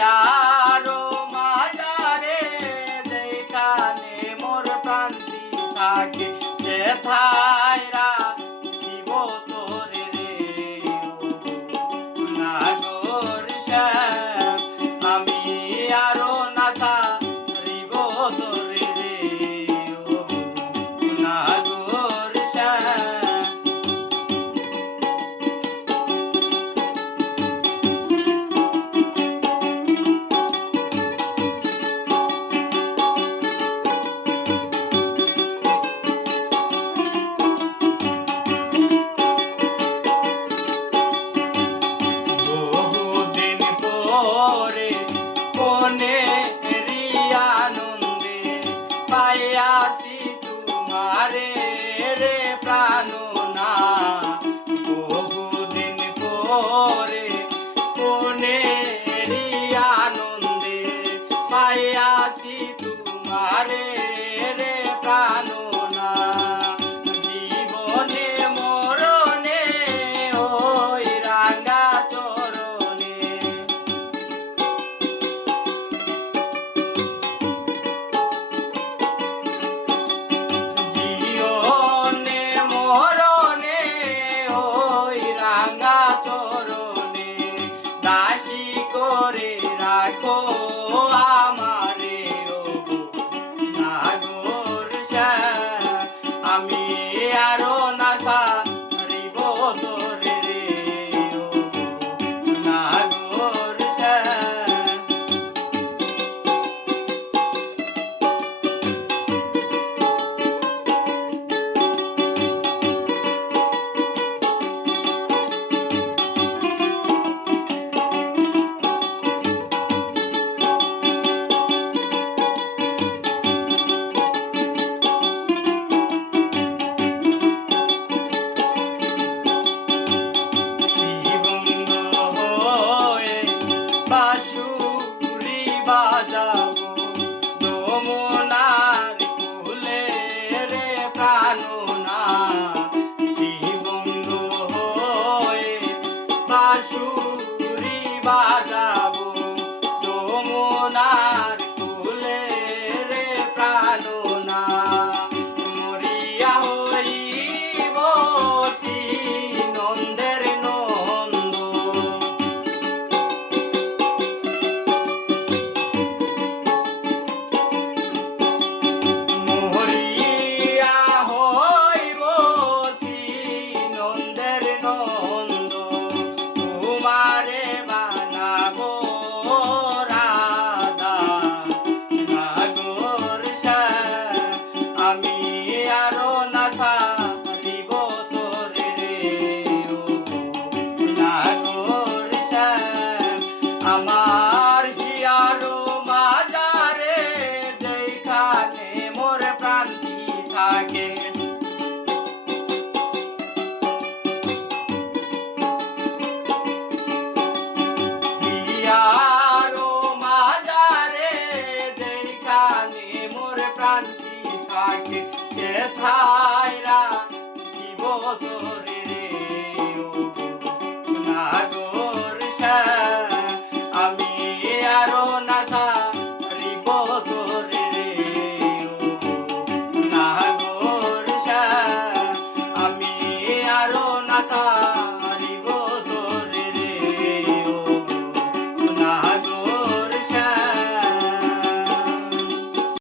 yeah. আনন্দে পাইয়াছি তোমারে রে প্রাণনা। বহুদিন পরে কোনে আনন্দে পাইয়াছি তোমারে Oh. থাকে সে থায়